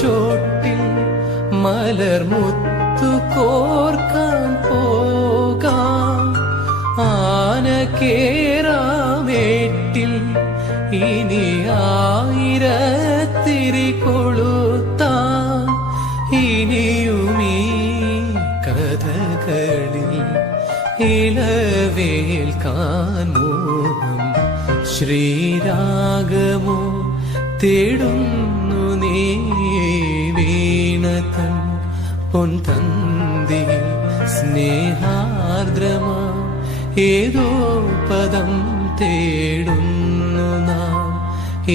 ചോട്ടിൽ മലർമുത്തു കോർക്കാൻ പോകാം. ആന കേറാമേട്ടിൽ ഇനി ആയിരത്തിരി കൊളുത്താം. ഇനിയുമീ കഥകളിൽ ഇളവേൽക്കാൻ മോഹം. ശ്രീരാഗമോ തേടുന്നു നീ വീണതൻ പൊൻതന്തി. സ്നേഹാർദ്രമാ ഏതോ പദം തേടുന്നു നാം. ഈ